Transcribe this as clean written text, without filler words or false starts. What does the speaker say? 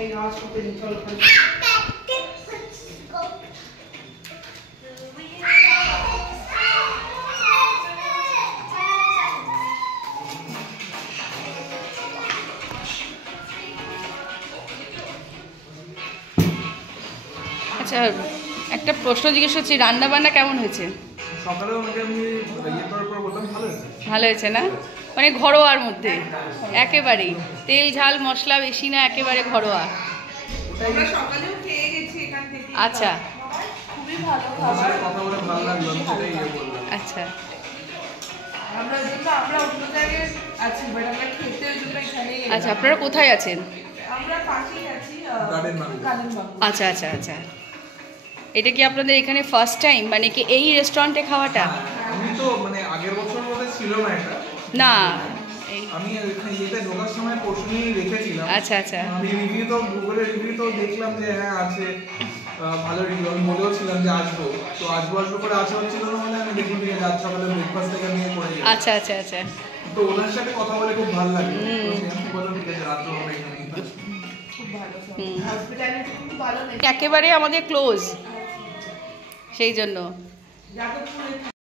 এই নামাজ পড়তে নি, চলো চলো। আচ্ছা, একটা প্রশ্ন জিজ্ঞেস করছি, রান্না বান্না কেমন হয়েছে? সকালে ওনাকে আমি ইয়ে করার পর বললাম ভালো হয়েছে। ভালো হয়েছে না? মানে ঘরোয়ার মধ্যে একেবারেই তেল ঝাল মশলা বেশি না, একেবারে ঘরোয়া। আমরা সকালেও খেয়ে গেছি এখান থেকে। আচ্ছা খুবই ভালো আমার খাবার। সাথে কথা বলে ভালো লাগলো, আমি সেটাই ইয়ে বললাম। আচ্ছা আমরা অন্য জায়গায় আছি, বাট আমরা খেতে ওই জন্য এখানেই এলাম। আচ্ছা, আপনারা কোথায় আছেন? আমরা পাশেই আছি, গার্ডেন বাংলো। Garden bungalow. আচ্ছা আচ্ছা আচ্ছা, এটা কি আপনাদের এখানে ফার্স্ট টাইম, মানে কি এই রেস্টুরেন্টে খাওয়াটা? আমি তো মানে আগের বছর মধ্যে ছিল না এটা, না এই আমি এখানে ইয়েতে ঢোকার সময় পরশুদিন রেখেছিলাম। আচ্ছা আচ্ছা আমি রিভিউ তো গুগলে রিভিউ তো দেখলাম যে হ্যাঁ আছে, ভালো রিভিউ। আমি বলেও ছিলাম যে আসবো, তো আসবো করে আসা হচ্ছিল না, মানে আমি দেখুন ঠিক আছে আজ সকালে ব্রেকফাস্ট থেকে নিয়ে করে যাই। আচ্ছা আচ্ছা আচ্ছা, তো ওনার সাথে কথা বলে খুব ভালো লাগে। তো আমি বললাম ঠিক আছে রাত্রে আমরা এখানে খুব ভালো হসপিটালিটি খুব ভালো। একেবারে আমাদের ক্লোজ, সেই জন্য। যাদবপুরে